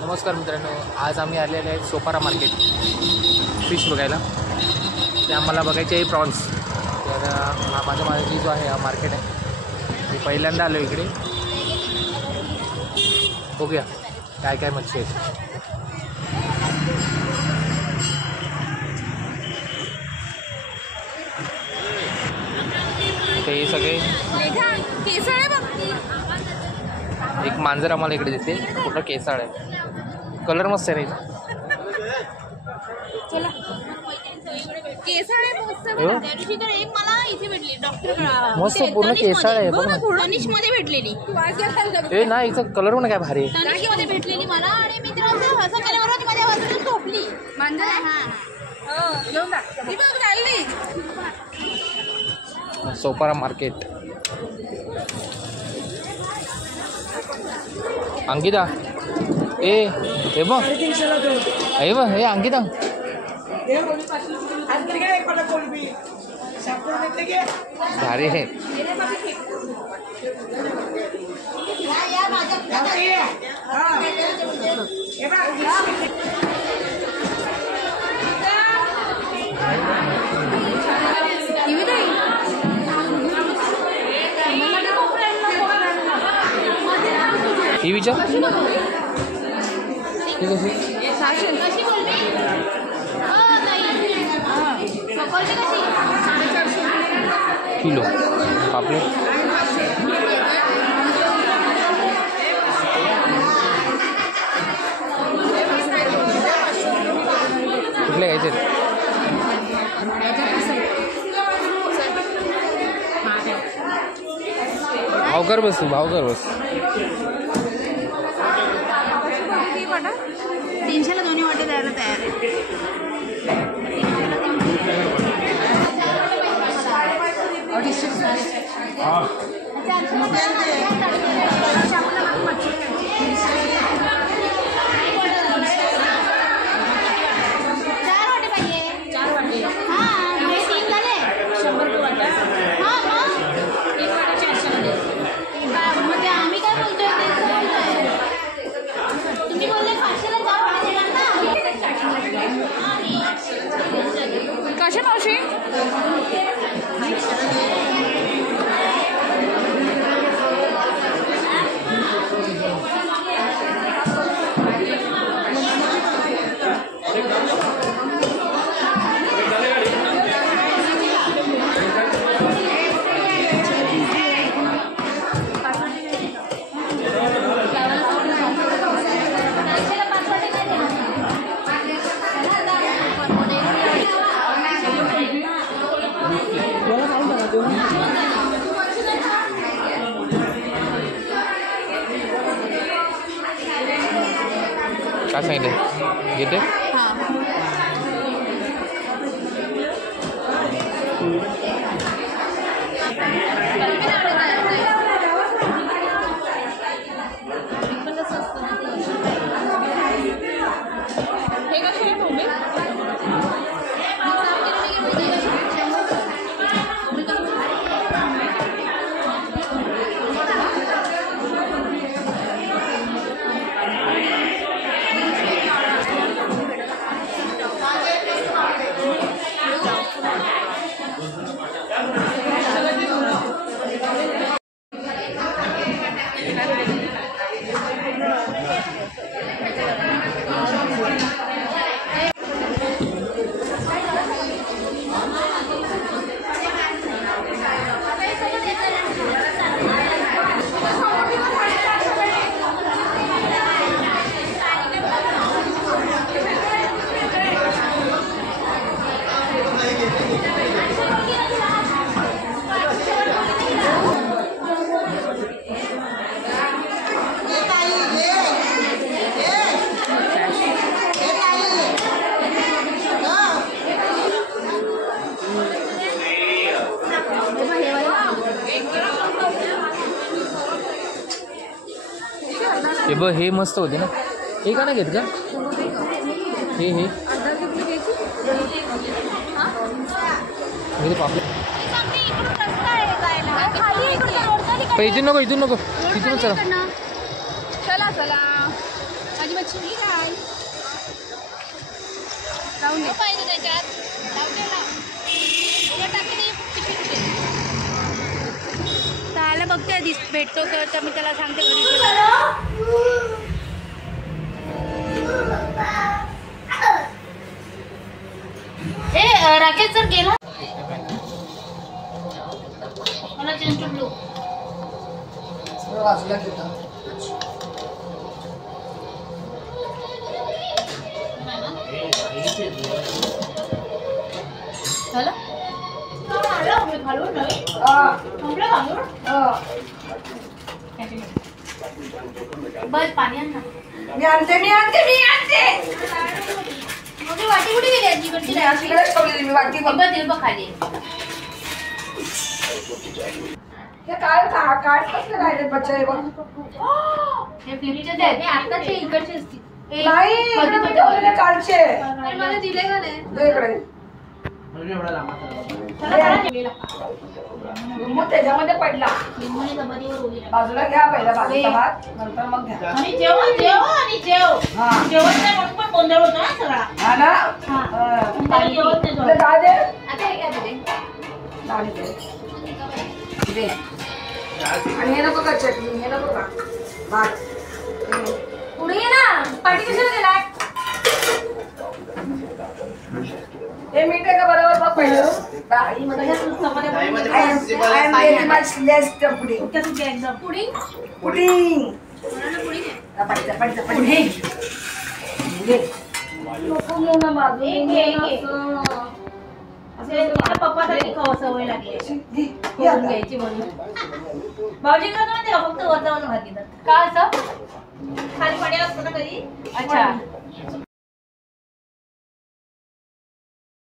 नमस्कार मित्रांनो, आज आम्ही आलेले आहे सोपारा मार्केट फिश बघायला. ते आम्हाला बघायचे आहे प्रॉन्स. तर हा माझ्या मागे जो आहे हा मार्केट आहे. मी पहिल्यांदा आलो इकडे. बघूया काय काय मच्छी आहेत. ते सगळे एक मांजर आम्हाला इकडे दिसते. कुठं केसाळ आहे. कलर मस्त आहे ना. मस्त पूर्ण केसाळ आहे बघ ना. भेटलेली ए ना, हिचं कलर पण काय भारी मध्ये भेटलेली मला आणि मी तिला असं केल्याबरोबर ती माझ्या बाजूला झोपली. सोपारा मार्केट. अंकिता हे बघ, हे अंकिता भारी आहे. ही विचार किलो पापलेट. कुठले घ्यायचे? भावकर बस, भावकर बस. 300ला दोन्ही वाटे द्यायला तयार आहे. कशा मावशी? काय सांगितलं घेते? हे बघ, हे मस्त होते ना. हे का नाही घेत का? हे पापलेट. इथून नको, इथून नको, तिथूनच चला. चला चला. माझी लावून दे पाहिजे त्याच्यात लावते टाकते पिशवी कुठे त्याला बघते आधी भेटतो तर मी त्याला सांगते घरी राकेश जर गेला मला चेंज टू ब्लू वाजला घेता झालं बस पाणी आण ना मी आणते मोठी वाटी कुठे गेली आजी कडची तिकडेच ठेवलेली मी वाटी बघ बघ खाली हे काय काढ कसले राहिले बच्चे बघ हे फ्रीजचे आहेत आताचे इकडचे असतील नाही इकडे मी ठेवलेले कालचे मला दिले का नाही दे इकडे लिंबू त्याच्यामध्ये पडला लिंबूने जमिनीवर उभी राहा. बाजूला घ्या पहिला बाजूचा भात नंतर मग घ्या आणि जेव हा जेवण नाही म्हणून पण गोंधळ होतो ना सगळा हा ना त्याला जेवण नाही तुला डाळ दे आता हे काय दिले डाळ दे दे आणि हे नको का चटणी हे नको का भात पुढे ये ना पाठी कशाला गेलाय हे मीठ आहे का बरोबर बघ पहिलं डाळीमध्ये I am very much less pudding. Pudding Pudding. मला पुडिंग आहे चपाती. नको घेऊ ना बाजू. पप्पासाठी सवय लागली घ्यायची म्हणून भाऊजी करतो माहिती का फक्त वरचा भात घेतात का असं खाली पाणी असतं ना कधी अच्छा